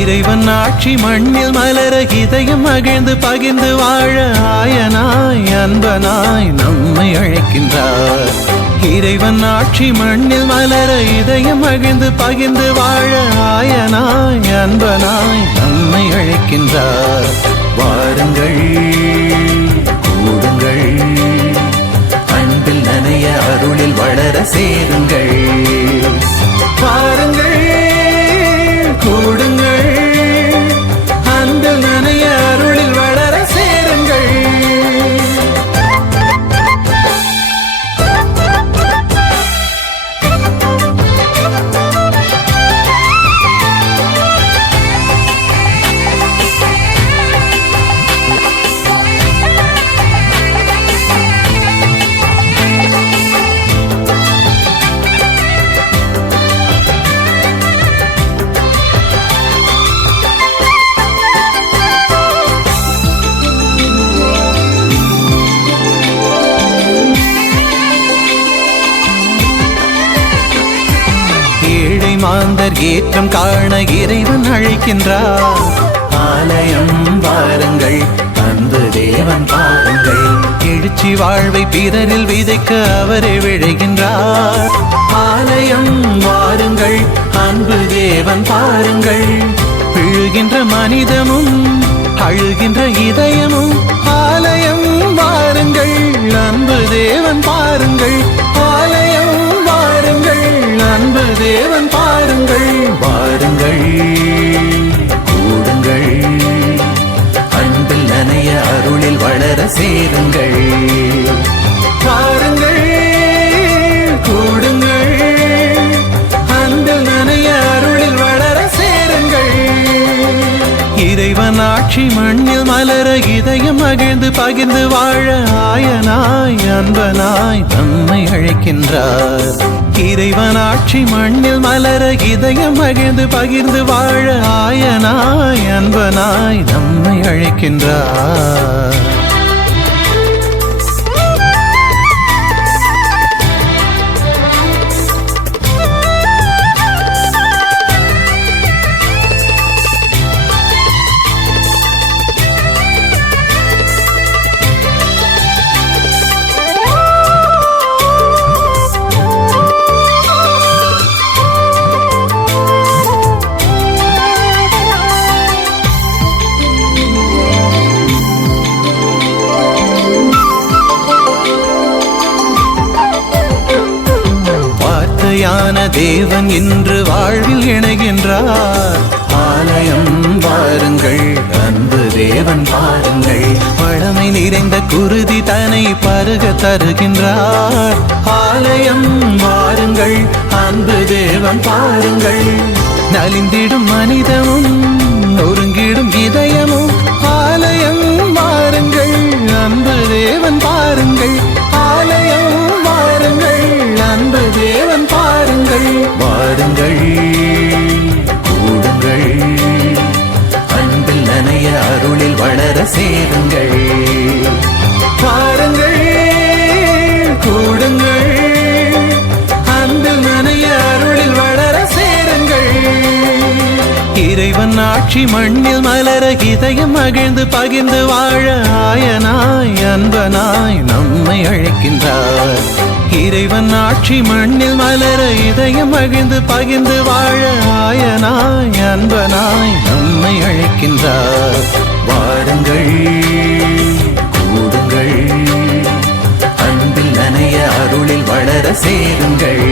இறைவன் ஆட்சி மண்ணில் மலர இதயம் மகிழ்ந்து பகிர்ந்து வாழ ஆயனாய் அன்பனாய் நம்மை அழைக்கின்றார். இறைவன் ஆட்சி மண்ணில் மலர இதயம் மகிழ்ந்து பகிர்ந்து வாழ ஆயனாய் அன்பனாய் நம்மை அழைக்கின்றார். வாருங்கள் கூடுங்கள், அன்பில் நனைய அருளில் வளர சேருங்கள். வாருங்கள் கூடுங்கள், அன்பில் நனைய அருளில் வளர சேருங்கள். மாந்தர் ஏற்றம் காண இறைவன் அழைக்கின்றார். ஆலயம் வாருங்கள், அன்பு தேவன் பாருங்கள். எழுச்சி வாழ்வை பிறரில் விதைக்க அவரே விழைகின்றார். ஆலயம் வாருங்கள், அன்பு தேவன் பாருங்கள். விழுகின்ற மனிதமும் அழுகின்ற இதயமும் ஆலயம் வாருங்கள், அன்பு தேவன் பாருங்கள். ஆலயம் வாருங்கள், அன்பு தேவன் பாருங்கள். வாருங்கள் கூடுங்கள், அன்பில் நனைய அருளில் வளர சேருங்கள். வாருங்கள் கூடுங்கள், அன்பில் நனைய அருளில் வளர சேருங்கள். இறைவன் ஆட்சி மண்ணில் மலர இதயம் மகிழ்ந்து பகிர்ந்து வாழ ஆயனாய் அன்பனாய் நம்மை அழைக்கின்றார். இறைவன் ஆட்சி மண்ணில் மலர இதயம் மகிழ்ந்து பகிர்ந்து வாழ ஆயனாய் அன்பனாய் நம்மை அழைக்கின்றார். தேவன் இன்று வாழ்வில் இணைகின்றார். ஆலயம் வாருங்கள், அன்பு தேவன் பாருங்கள். பழமை நிறைந்த குருதி தனை பருக தருகின்றார். ஆலயம் வாருங்கள், அன்பு தேவன் பாருங்கள். நலிந்திடும் மனிதமும் நொறுங்கிடும் இதயமும் ஆலயம் வாருங்கள், அன்பு தேவன் பாருங்கள். ஆலயம் வாருங்கள், அன்பு தேவன் பாருங்கள். வாருங்கள் கூடுங்கள், அன்பில் நனைய அருளில் வளர சேருங்கள். வாருங்கள் கூடுங்கள், அன்பில் நனைய அருளில் வளர சேருங்கள். இறைவன் ஆட்சி மண்ணில் மலர இதயம் மகிழ்ந்து பகிர்ந்து வாழ ஆயனாய் அன்பனாய் நம்மை அழைக்கின்றார். இறைவன் ஆட்சி மண்ணில் மலர இதயம் மகிழ்ந்து பகிர்ந்து வாழ ஆயனாய் அன்பனாய் நம்மை அழைக்கின்றார். வாருங்கள் கூடுங்கள், அன்பில் நனைய அருளில் வளர சேருங்கள்.